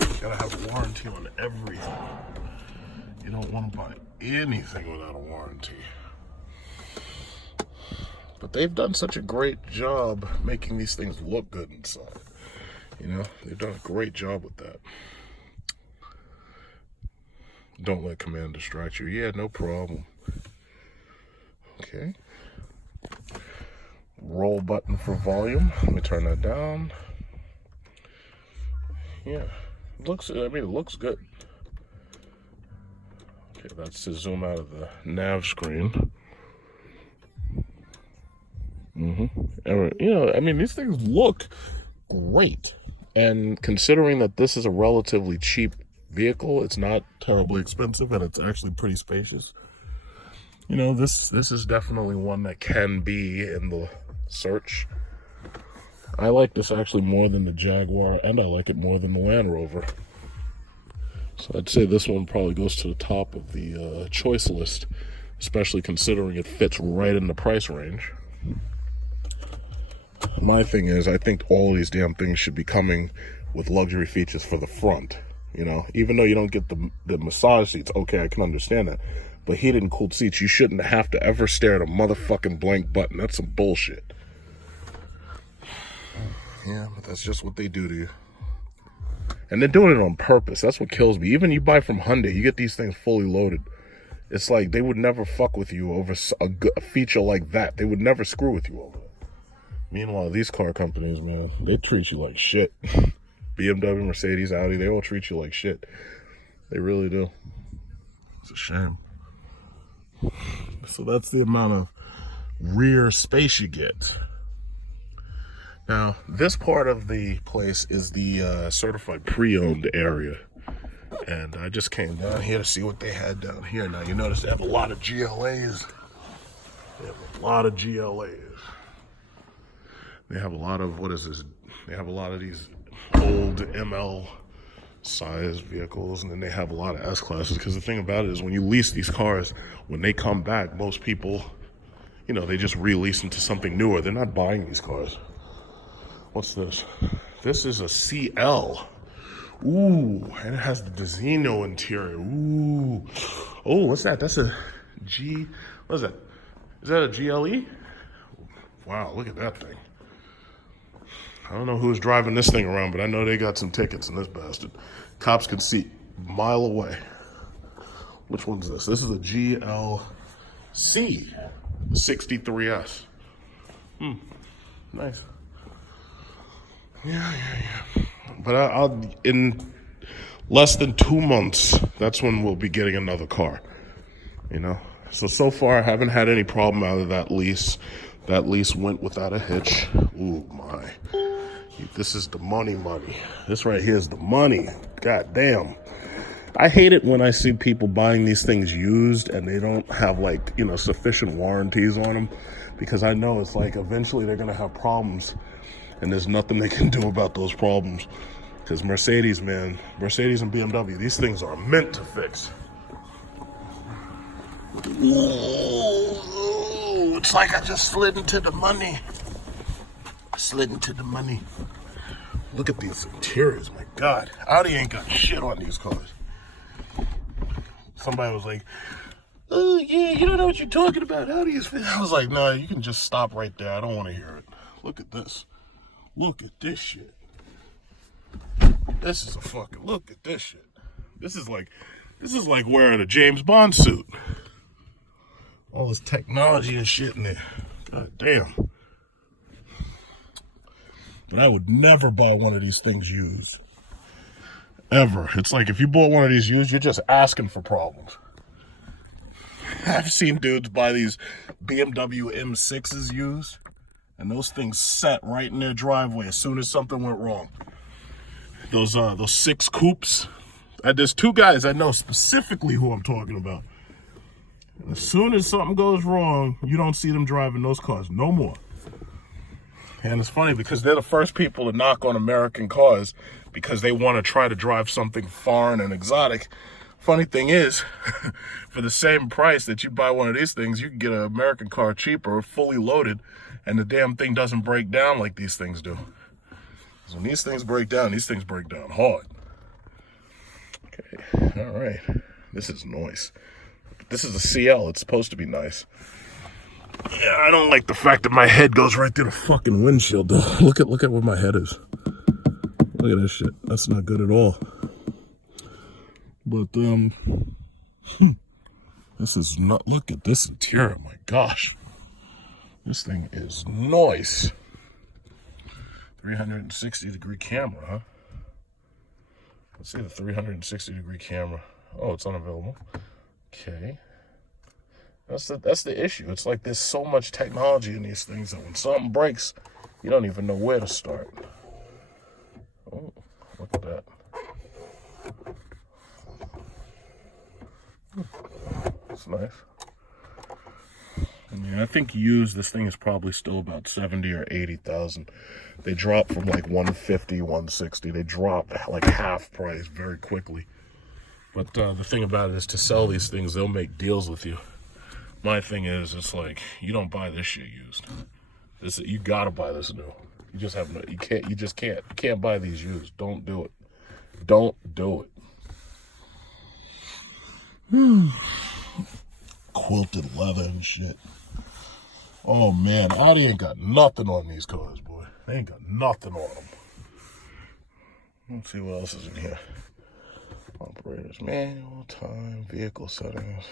You gotta have warranty on everything. You don't want to buy anything without a warranty. But they've done such a great job making these things look good inside. You know, they've done a great job with that. Don't let command distract you. Yeah, no problem. Okay. Roll button for volume. Let me turn that down. Yeah, it looks good. Okay, that's to zoom out of the nav screen. You know, I mean, these things look great. And considering that this is a relatively cheap vehicle, it's not terribly expensive, and it's actually pretty spacious. You know, this is definitely one that can be in the search. I like this actually more than the Jaguar, and I like it more than the Land Rover. So I'd say this one probably goes to the top of the choice list, especially considering it fits right in the price range. My thing is, I think all of these damn things should be coming with luxury features for the front. You know, even though you don't get the massage seats, okay, I can understand that. But heated and cooled seats, you shouldn't have to ever stare at a motherfucking blank button. That's some bullshit. Yeah, but that's just what they do to you. And they're doing it on purpose. That's what kills me. Even you buy from Hyundai, you get these things fully loaded. It's like they would never fuck with you over a feature like that. They would never screw with you over it. Meanwhile, these car companies, man, they treat you like shit. BMW, Mercedes, Audi, they all treat you like shit. They really do. It's a shame. So that's the amount of rear space you get. Now, this part of the place is the certified pre-owned area. And I just came down here to see what they had down here. Now, you notice they have a lot of GLAs. They have a lot of GLAs. They have a lot of, what is this? They have a lot of these old ML size vehicles, and then they have a lot of S classes. Because the thing about it is, when you lease these cars, when they come back, most people, you know, they just release them to something newer. They're not buying these cars. What's this? This is a CL. Ooh, and it has the Dizino interior. Ooh. Oh, what's that? That's a G. What is that? Is that a GLE? Wow, look at that thing. I don't know who's driving this thing around, but I know they got some tickets in this bastard. Cops can see a mile away. Which one's this? This is a GLC 63S. Nice. Yeah. But I'll in less than 2 months, that's when we'll be getting another car. You know? So far I haven't had any problem out of that lease. That lease went without a hitch. Ooh, my. This is the money. This right here is the money. God damn. I hate it when I see people buying these things used and they don't have, like, you know, sufficient warranties on them, because I know it's like eventually they're going to have problems and there's nothing they can do about those problems. Because Mercedes, man, Mercedes and BMW, these things are meant to fix. Ooh, it's like I just slid into the money. Look at these interiors, my God. Audi ain't got shit on these cars. Somebody was like, oh, yeah, you don't know what you're talking about. Audi is fit. I was like, no, you can just stop right there. I don't want to hear it. Look at this. Look at this shit. This is a fucking, look at this shit. This is like wearing a James Bond suit. All this technology and shit in there. God damn. But I would never buy one of these things used. Ever. It's like if you bought one of these used, you're just asking for problems. I've seen dudes buy these BMW M6s used, and those things set right in their driveway as soon as something went wrong. Those 6 coupes. There's 2 guys I know specifically who I'm talking about. And as soon as something goes wrong, you don't see them driving those cars no more. And it's funny because they're the first people to knock on American cars because they want to try to drive something foreign and exotic. Funny thing is, for the same price that you buy one of these things, you can get an American car cheaper, fully loaded, and the damn thing doesn't break down like these things do. So when these things break down hard. Okay, all right. This is nice. This is a CL. It's supposed to be nice. Yeah, I don't like the fact that my head goes right through the fucking windshield, though. Look at where my head is. Look at this shit. That's not good at all. But, this is not, look at this interior. My gosh. This thing is nice. 360-degree camera, huh? Let's see the 360-degree camera. Oh, it's unavailable. Okay. That's the issue. It's like there's so much technology in these things that when something breaks, you don't even know where to start. Oh, look at that. It's nice. I mean, I think used, this thing is probably still about 70 or 80,000. They drop from like 150, 160. They drop like half price very quickly. But the thing about it is, to sell these things, they'll make deals with you. My thing is, it's like, you don't buy this shit used. You gotta buy this new. You just have no, you just can't. You can't buy these used. Don't do it. Don't do it. Quilted leather and shit. Oh man, Audi ain't got nothing on these cars, boy. They ain't got nothing on them. Let's see what else is in here. Operator's manual, time, vehicle settings.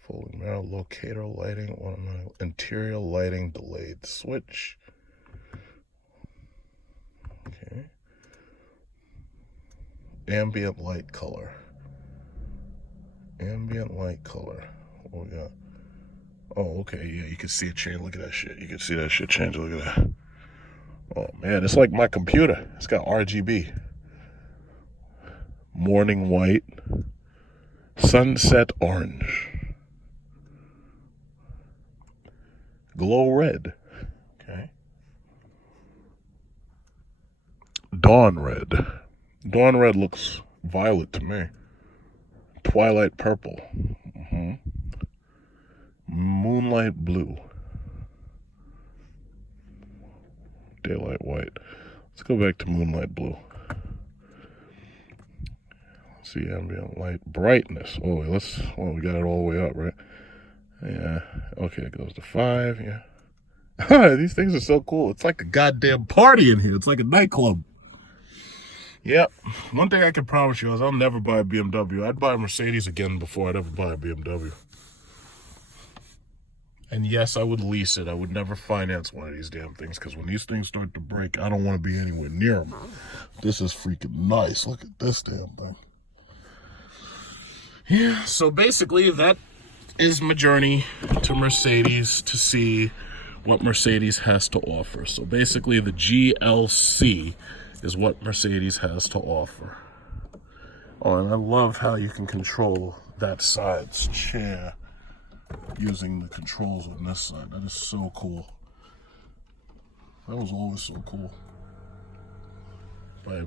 Folding mirror, locator lighting, automatic interior lighting delayed switch. Okay. Ambient light color. Ambient light color. What we got? Oh, okay, yeah, you can see it change. Look at that shit. You can see that shit change. Look at that. Oh, man, it's like my computer. It's got RGB. Morning white. Sunset orange. Glow red. Okay. Dawn red. Dawn red looks violet to me. Twilight purple. Moonlight blue. Daylight white. Let's go back to moonlight blue. Let's see, ambient light brightness. Oh, we got it all the way up, right? Yeah. Okay, it goes to 5. Yeah. These things are so cool. It's like a goddamn party in here. It's like a nightclub. Yep. One thing I can promise you is I'll never buy a BMW. I'd buy a Mercedes again before I'd ever buy a BMW. And yes, I would lease it. I would never finance one of these damn things, because when these things start to break, I don't want to be anywhere near them. This is freaking nice. Look at this damn thing. Yeah, so basically that is my journey to Mercedes to see what Mercedes has to offer. So basically the GLC is what Mercedes has to offer. Oh, and I love how you can control that side's chair using the controls on this side. That is so cool. That was always so cool.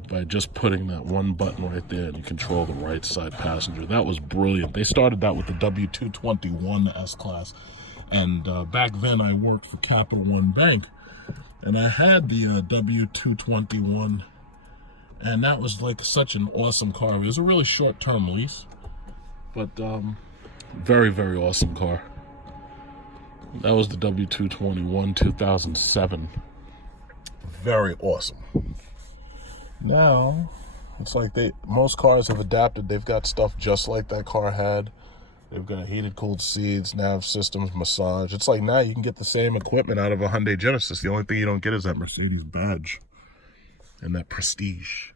By just putting that one button right there and you control the right side passenger. That was brilliant. They started that with the W221 S-Class. And back then I worked for Capital One Bank. And I had the W221. And that was like such an awesome car. It was a really short-term lease. But very, very awesome car. That was the W221 2007. Very awesome. Now, it's like most cars have adapted. They've got stuff just like that car had. They've got heated, cooled seats, nav systems, massage. It's like now you can get the same equipment out of a Hyundai Genesis. The only thing you don't get is that Mercedes badge and that prestige.